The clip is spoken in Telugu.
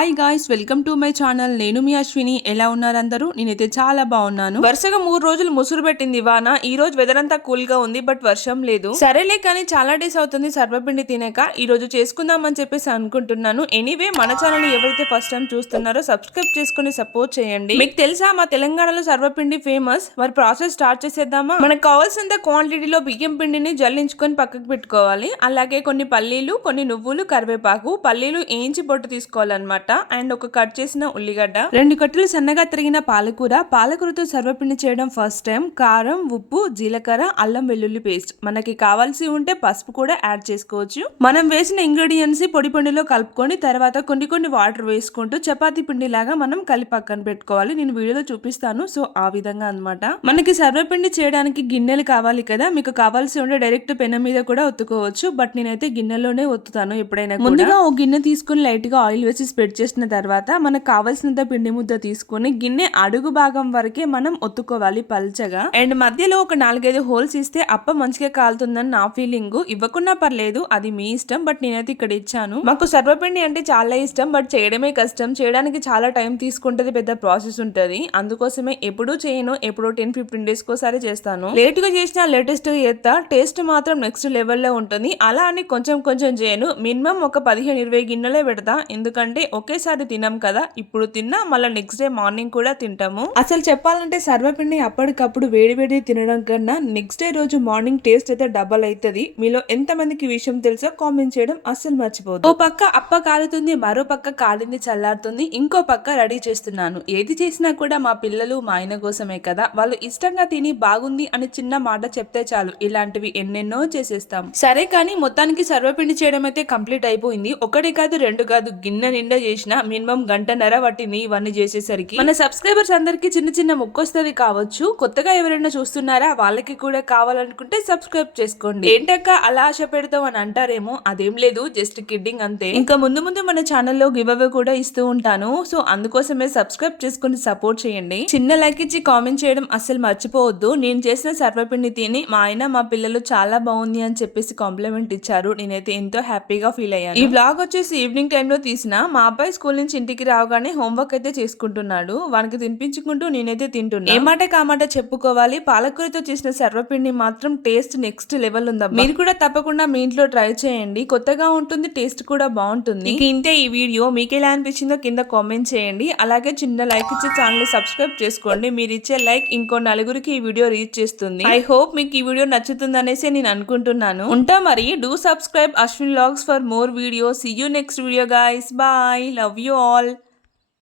Hi guys welcome to my channel నేను మీ అశ్విని. ఎలా ఉన్నారు అందరూ? నేనైతే చాలా బాగున్నాను. వరుసగా మూడు రోజులు ముసురు పెట్టింది వాన ఈ రోజు వెదర్ అంతా కూల్గా ఉంది బట్ వర్షం లేదు. సరేలే కానీ చాలా డేస్ అవుతుంది సర్వపిండి తినక. ఈ రోజు చేసుకుందామని చెప్పేసి అనుకుంటున్నాను. ఎనీవే మన ఛానల్ ఎవరైతే ఫస్ట్ టైం చూస్తున్నారో సబ్స్క్రైబ్ చేసుకుని సపోర్ట్ చేయండి. మీకు తెలుసా మా తెలంగాణలో సర్వపిండి ఫేమస్ మరి ప్రాసెస్ స్టార్ట్ చేసేద్దామా? మనకు కావాల్సినంత క్వాంటిటీలో బియ్యం పిండిని జల్లించుకొని పక్కకు పెట్టుకోవాలి. అలాగే కొన్ని పల్లీలు కొన్ని నువ్వులు కరివేపాకు. పల్లీలు ఏంచి పొట్టు తీసుకోవాలన్నమాట. అండ్ ఒక కట్ చేసిన ఉల్లిగడ్డ. రెండు కట్టలు సన్నగా తరిగిన పాలకూర. పాలకూరతో సర్వపిండి చేయడం ఫస్ట్ టైం కారం ఉప్పు జీలకర్ర అల్లం వెల్లుల్లి పేస్ట్ మనకి కావాల్సి ఉంటే పసుపు కూడా యాడ్ చేసుకోవచ్చు. మనం వేసిన ఇంగ్రీడియంట్స్ పొడి పిండిలో కలుపుకొని తర్వాత కొన్ని కొన్ని వాటర్ వేసుకుంటూ చపాతీ పిండి లాగా మనం కలిపి పక్కన పెట్టుకోవాలి. నేను వీడియోలో చూపిస్తాను. సో ఆ విధంగా అన్నమాట. మనకి సర్వపిండి చేయడానికి గిన్నెలు కావాలి కదా. మీకు కావాల్సి ఉంటే డైరెక్ట్ పెన మీద కూడా ఒత్తుకోవచ్చు. బట్ నేనైతే గిన్నెలోనే ఒత్తుతాను ఎప్పుడైనా కూడా. ముందుగా ఓ గిన్నె తీసుకుని లైట్గా ఆయిల్ వేసి స్ప్రెడ్ చేసిన తర్వాత మనకు కావాల్సినంత పిండి ముద్ద తీసుకొని గిన్నె అడుగు భాగం వరకే మనం ఒత్తుకోవాలి పల్చగా. అండ్ మధ్యలో ఒక నాలుగైదు హోల్స్ ఇస్తే అప్ప మంచిగా కాలుతుందని నా ఫీలింగ్. ఇవ్వకున్నా పర్లేదు అది మీ ఇష్టం బట్ నేనైతే ఇక్కడ ఇచ్చాను. మాకు సర్వపిండి అంటే చాలా ఇష్టం బట్ చేయడమే కష్టం. చేయడానికి చాలా టైం తీసుకుంటది పెద్ద ప్రాసెస్ ఉంటది. అందుకోసమే ఎప్పుడూ చేయను ఎప్పుడో టెన్ ఫిఫ్టీన్ డేస్ కోసారి చేస్తాను. లేట్గా చేసిన లేటెస్ట్ చేస్తా టేస్ట్ మాత్రం నెక్స్ట్ లెవెల్లో ఉంటుంది. అలా అని కొంచెం కొంచెం చేయను. మినిమం ఒక పదిహేను ఇరవై గిన్నెలే పెడతా. ఎందుకంటే ఒకేసారి తినాం కదా ఇప్పుడు తిన్నా మళ్ళీ నెక్స్ట్ డే మార్నింగ్ కూడా తింటాము. అసలు చెప్పాలంటే సర్వపిండి అప్పటికప్పుడు వేడి వేడి తినడం కన్నా నెక్స్ట్ డే రోజు మార్నింగ్ టేస్ట్ అయితే డబల్ అవుతుంది మీలో ఎంత మందికి ఈ విషయం తెలుసో కామెంట్ చేయడం అస్సలు మర్చిపోదు ఓ పక్క అప్ప కాలుతుంది మరో పక్క కాలింది చల్లారుతుంది ఇంకో పక్క రెడీ చేస్తున్నాను. ఏది చేసినా కూడా మా పిల్లలు మా ఆయన కోసమే కదా. వాళ్ళు ఇష్టంగా తిని బాగుంది అని చిన్న మాట చెప్తే చాలు. ఇలాంటివి ఎన్నెన్నో చేసేస్తాం. సరే కానీ మొత్తానికి సర్వపిండి చేయడం అయితే కంప్లీట్ అయిపోయింది. ఒకటి కాదు రెండు కాదు గిన్నె నిండా చేసిన మినిమం గంటన్నర వాటిని ఇవన్నీ చేసేసరికి మన సబ్స్క్రైబర్స్ అందరికి చిన్న చిన్న ముక్కొస్తుంది కావచ్చు. కొత్తగా ఎవరైనా చూస్తున్నారా వాళ్ళకి కూడా కావాలనుకుంటే సబ్స్క్రైబ్ చేసుకోండి. ఏంటక్క అలా ఆశ పెడతాం అని అంటారేమో అదేం లేదు జస్ట్ కిడ్డింగ్ అంతే. ఇంకా ముందు ముందు మన ఛానల్లో గివ్ అవే కూడా ఇస్తూ ఉంటాను. సో అందుకోసమే సబ్స్క్రైబ్ చేసుకుని సపోర్ట్ చేయండి. చిన్న లైక్ ఇచ్చి కామెంట్ చేయడం అస్సలు మర్చిపోవద్దు. నేను చేసిన సర్వపిండి తిని మా ఆయన మా పిల్లలు చాలా బాగుంది అని చెప్పేసి కాంప్లిమెంట్ ఇచ్చారు. నేనైతే ఎంతో హ్యాపీగా ఫీల్ అయ్యాను. ఈ బ్లాగ్ వచ్చేసి ఈవినింగ్ టైంలో తీసిన. మా అబ్బాయి స్కూల్ నుంచి ఇంటికి రావగానే హోంవర్క్ అయితే చేసుకుంటున్నాడు. వానికి తినిపించుకుంటూ నేనైతే తింటున్నా. ఏ మాట కామాట చెప్పుకోవాలి? పాలకూరతో చేసిన సర్వపిండి మాత్రం టేస్ట్ నెక్స్ట్ లెవెల్ ఉందా మీరు కూడా తప్పకుండా మీ ఇంట్లో ట్రై చేయండి. కొత్తగా ఉంటుంది టేస్ట్ కూడా బాగుంటుంది. ఇంతే ఈ వీడియో. మీకు ఎలా అనిపించిందో కింద కామెంట్ చేయండి. అలాగే చిన్న లైక్ ఇచ్చి ఛానల్ సబ్స్క్రైబ్ చేసుకోండి. మీరు ఇచ్చే లైక్ ఇంకో నలుగురికి ఈ వీడియో రీచ్ చేస్తుంది. ఐ హోప్ మీకు ఈ వీడియో నచ్చుతుంది అనేసి నేను అనుకుంటున్నాను. ఉంటా మరి. Do subscribe Ashwin logs for more videos. You next video guys bye love you all.